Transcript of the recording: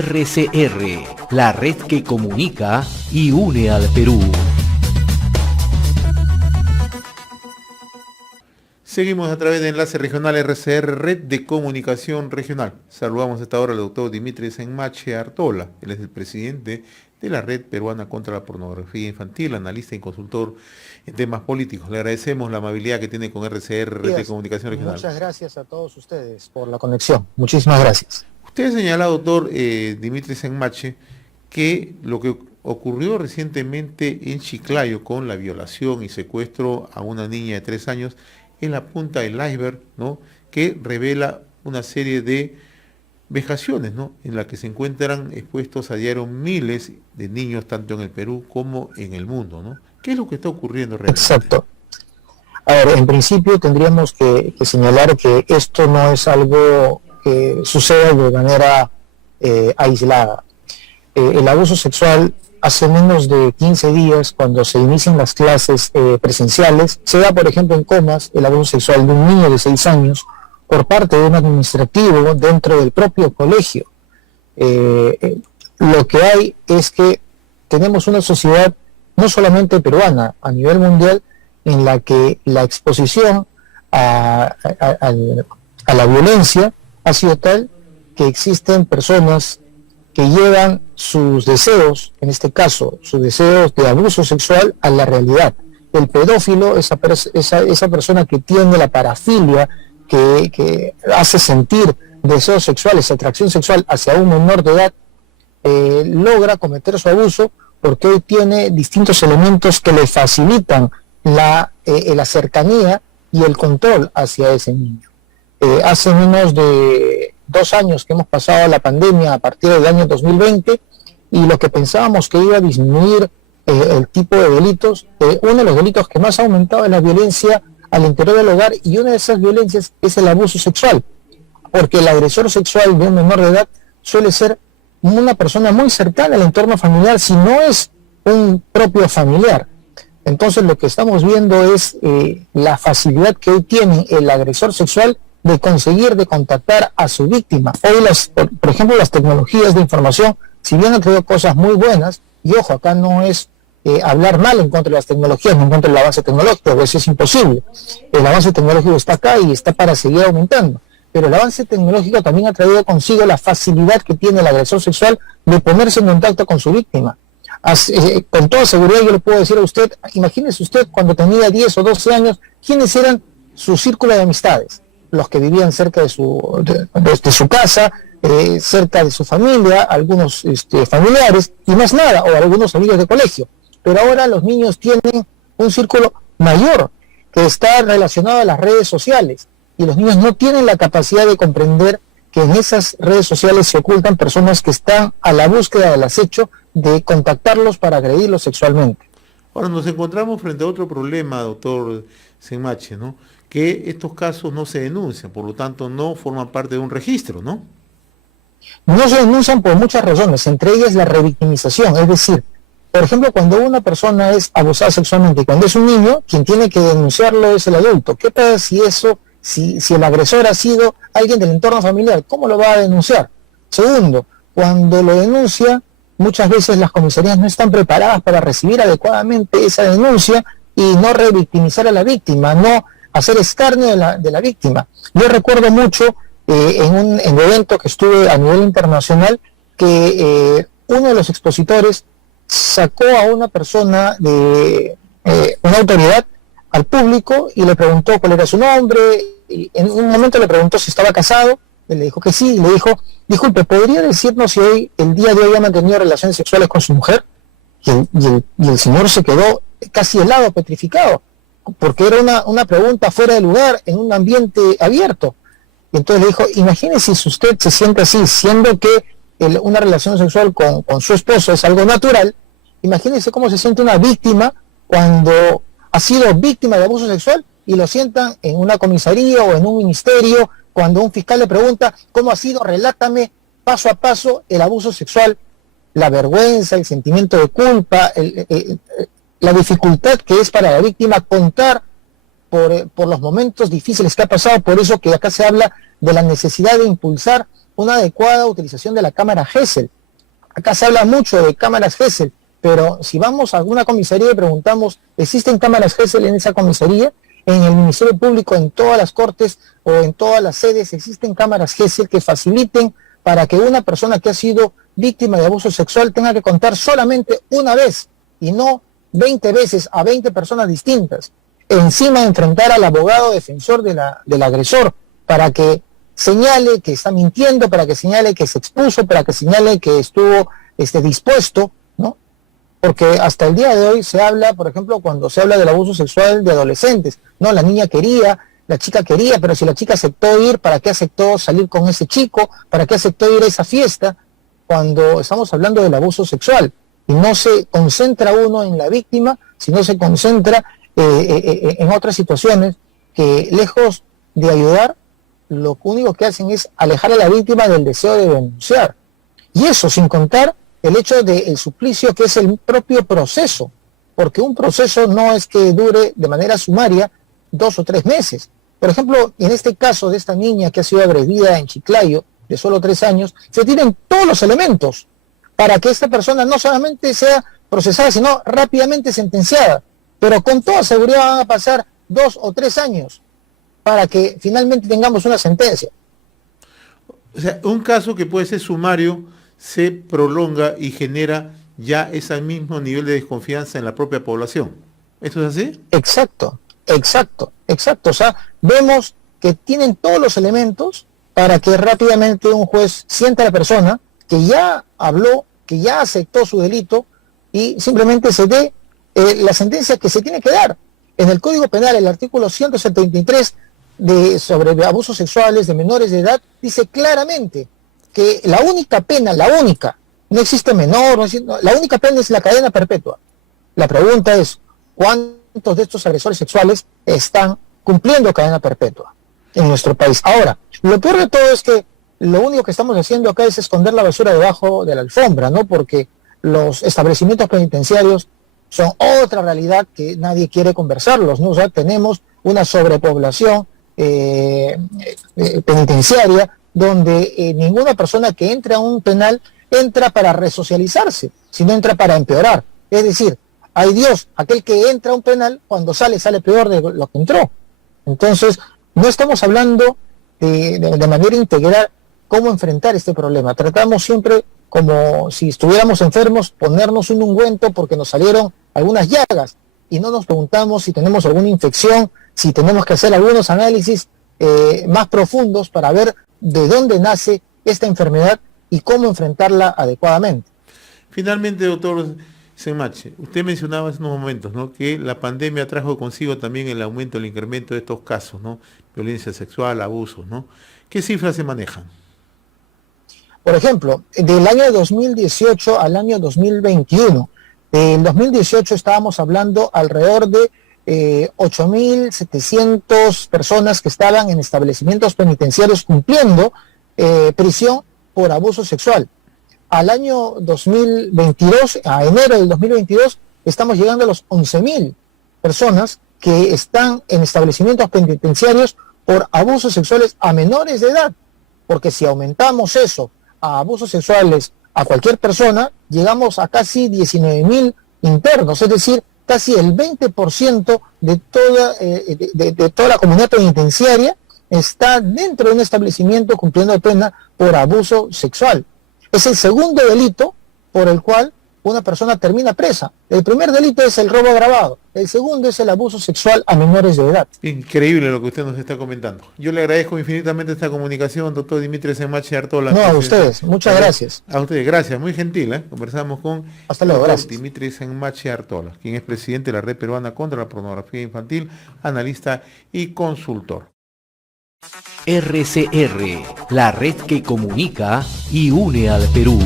RCR, la red que comunica y une al Perú. Seguimos a través de Enlace Regional RCR, Red de Comunicación Regional. Saludamos a esta hora al doctor Dimitri Senmache Artola. Él es el presidente de la Red Peruana contra la Pornografía Infantil, analista y consultor en temas políticos. Le agradecemos la amabilidad que tiene con RCR, Red de Comunicación Regional. Muchas gracias a todos ustedes por la conexión. Muchísimas gracias. Usted ha señalado, doctor Dimitri Senmache, que lo que ocurrió recientemente en Chiclayo con la violación y secuestro a una niña de 3 años es la punta del iceberg, ¿no?, que revela una serie de vejaciones, ¿no?, en la que se encuentran expuestos a diario miles de niños, tanto en el Perú como en el mundo, ¿no? ¿Qué es lo que está ocurriendo realmente? Exacto. A ver, en principio tendríamos que señalar que esto no es algo que suceda de manera aislada. El abuso sexual hace menos de 15 días, cuando se inician las clases presenciales, se da, por ejemplo, en Comas, el abuso sexual de un niño de 6 años por parte de un administrativo dentro del propio colegio. Lo que hay es que tenemos una sociedad no solamente peruana, a nivel mundial, en la que la exposición a la violencia ha sido tal que existen personas que llevan sus deseos, en este caso, sus deseos de abuso sexual, a la realidad. El pedófilo, esa persona que tiene la parafilia, que hace sentir deseos sexuales, atracción sexual hacia un menor de edad, logra cometer su abuso porque hoy tiene distintos elementos que le facilitan la cercanía y el control hacia ese niño. Hace menos de 2 años que hemos pasado la pandemia a partir del año 2020, y lo que pensábamos que iba a disminuir el tipo de delitos, uno de los delitos que más ha aumentado es la violencia al interior del hogar, y una de esas violencias es el abuso sexual, porque el agresor sexual de un menor de edad suele ser una persona muy cercana al entorno familiar, si no es un propio familiar. Entonces lo que estamos viendo es la facilidad que hoy tiene el agresor sexual de conseguir, de contactar a su víctima. Hoy, por ejemplo, las tecnologías de información, si bien han traído cosas muy buenas, y ojo, acá no es hablar mal en contra de las tecnologías, no en contra del avance tecnológico, a veces es imposible. El avance tecnológico está acá y está para seguir aumentando. Pero el avance tecnológico también ha traído consigo la facilidad que tiene el agresor sexual de ponerse en contacto con su víctima. Con toda seguridad yo le puedo decir a usted, imagínese usted cuando tenía 10 o 12 años, ¿quiénes eran su círculo de amistades? Los que vivían cerca de su casa, cerca de su familia, algunos familiares, y más nada, o algunos amigos de colegio. Pero ahora los niños tienen un círculo mayor que está relacionado a las redes sociales, y los niños no tienen la capacidad de comprender que en esas redes sociales se ocultan personas que están a la búsqueda del acecho de contactarlos para agredirlos sexualmente. Ahora nos encontramos frente a otro problema, doctor Senmache, ¿no?, que estos casos no se denuncian, por lo tanto no forman parte de un registro, ¿no? No se denuncian por muchas razones, entre ellas la revictimización, es decir, por ejemplo, cuando una persona es abusada sexualmente, cuando es un niño, quien tiene que denunciarlo es el adulto. ¿Qué pasa si el agresor ha sido alguien del entorno familiar? ¿Cómo lo va a denunciar? Segundo, cuando lo denuncia, muchas veces las comisarías no están preparadas para recibir adecuadamente esa denuncia y no revictimizar a la víctima, no hacer escarnio de la víctima. Yo recuerdo mucho en un evento que estuve a nivel internacional que uno de los expositores sacó a una persona de una autoridad al público y le preguntó cuál era su nombre, y en un momento le preguntó si estaba casado, él le dijo que sí, y le dijo, disculpe, ¿podría decirnos si el día de hoy ha mantenido relaciones sexuales con su mujer? Y el señor se quedó casi helado, petrificado, porque era una pregunta fuera de lugar, en un ambiente abierto. Y entonces le dijo, imagínese si usted se siente así, siendo que una relación sexual con su esposo es algo natural, imagínese cómo se siente una víctima cuando ha sido víctima de abuso sexual y lo sientan en una comisaría o en un ministerio, cuando un fiscal le pregunta cómo ha sido, relátame paso a paso el abuso sexual, la vergüenza, el sentimiento de culpa, la dificultad que es para la víctima contar por los momentos difíciles que ha pasado. Por eso que acá se habla de la necesidad de impulsar una adecuada utilización de la cámara Gesell. Acá se habla mucho de cámaras Gesell, pero si vamos a alguna comisaría y preguntamos, ¿existen cámaras Gesell en esa comisaría? En el Ministerio Público, en todas las cortes o en todas las sedes, existen cámaras Gesell que faciliten para que una persona que ha sido víctima de abuso sexual tenga que contar solamente una vez y no 20 veces a 20 personas distintas. Encima de enfrentar al abogado defensor del agresor para que señale que está mintiendo, para que señale que se expuso, para que señale que estuvo dispuesto, ¿no? Porque hasta el día de hoy se habla, por ejemplo, cuando se habla del abuso sexual de adolescentes, ¿no? La niña quería, la chica quería, pero si la chica aceptó ir, ¿para qué aceptó salir con ese chico? ¿Para qué aceptó ir a esa fiesta? Cuando estamos hablando del abuso sexual, y no se concentra uno en la víctima, sino se concentra en otras situaciones que, lejos de ayudar, lo único que hacen es alejar a la víctima del deseo de denunciar. Y eso sin contar el hecho del suplicio, que es el propio proceso, porque un proceso no es que dure de manera sumaria 2 o 3 meses. Por ejemplo, en este caso de esta niña que ha sido agredida en Chiclayo, de solo 3 años, se tienen todos los elementos para que esta persona no solamente sea procesada, sino rápidamente sentenciada. Pero con toda seguridad van a pasar 2 o 3 años para que finalmente tengamos una sentencia. O sea, un caso que puede ser sumario se prolonga y genera ya ese mismo nivel de desconfianza en la propia población. ¿Esto es así? Exacto. O sea, vemos que tienen todos los elementos para que rápidamente un juez sienta a la persona que ya habló, que ya aceptó su delito y simplemente se dé la sentencia que se tiene que dar. En el Código Penal, el artículo 173 sobre abusos sexuales de menores de edad, dice claramente que la única pena, no existe menor, la única pena es la cadena perpetua. La pregunta es, ¿cuántos de estos agresores sexuales están cumpliendo cadena perpetua en nuestro país? Ahora, lo peor de todo es que lo único que estamos haciendo acá es esconder la basura debajo de la alfombra, ¿no? Porque los establecimientos penitenciarios son otra realidad que nadie quiere conversarlos, ¿no? O sea, tenemos una sobrepoblación penitenciaria donde ninguna persona que entra a un penal entra para resocializarse, sino entra para empeorar. Es decir, ay Dios, aquel que entra a un penal, cuando sale peor de lo que entró. Entonces, no estamos hablando de manera integral cómo enfrentar este problema. Tratamos siempre, como si estuviéramos enfermos, ponernos un ungüento porque nos salieron algunas llagas y no nos preguntamos si tenemos alguna infección, si tenemos que hacer algunos análisis más profundos para ver de dónde nace esta enfermedad y cómo enfrentarla adecuadamente. Finalmente, doctor Senmache, usted mencionaba hace unos momentos, ¿no?, que la pandemia trajo consigo también el aumento, el incremento de estos casos, ¿no?, violencia sexual, abusos, ¿no? ¿Qué cifras se manejan? Por ejemplo, del año 2018 al año 2021, en 2018 estábamos hablando alrededor de 8.700 personas que estaban en establecimientos penitenciarios cumpliendo prisión por abuso sexual. Al año 2022, a enero del 2022, estamos llegando a los 11.000 personas que están en establecimientos penitenciarios por abusos sexuales a menores de edad. Porque si aumentamos eso a abusos sexuales a cualquier persona, llegamos a casi 19.000 internos, es decir, casi el 20% de toda la comunidad penitenciaria está dentro de un establecimiento cumpliendo pena por abuso sexual. Es el segundo delito por el cual una persona termina presa. El primer delito es el robo agravado, el segundo es el abuso sexual a menores de edad. Increíble lo que usted nos está comentando. Yo le agradezco infinitamente esta comunicación, doctor Dimitri Senmache Artola. No, a ustedes, muchas gracias. A ustedes, gracias, muy gentil, ¿eh? Conversamos con Hasta luego, gracias. Dimitri Senmache Artola, quien es presidente de la Red Peruana contra la Pornografía Infantil, analista y consultor. RCR, la red que comunica y une al Perú.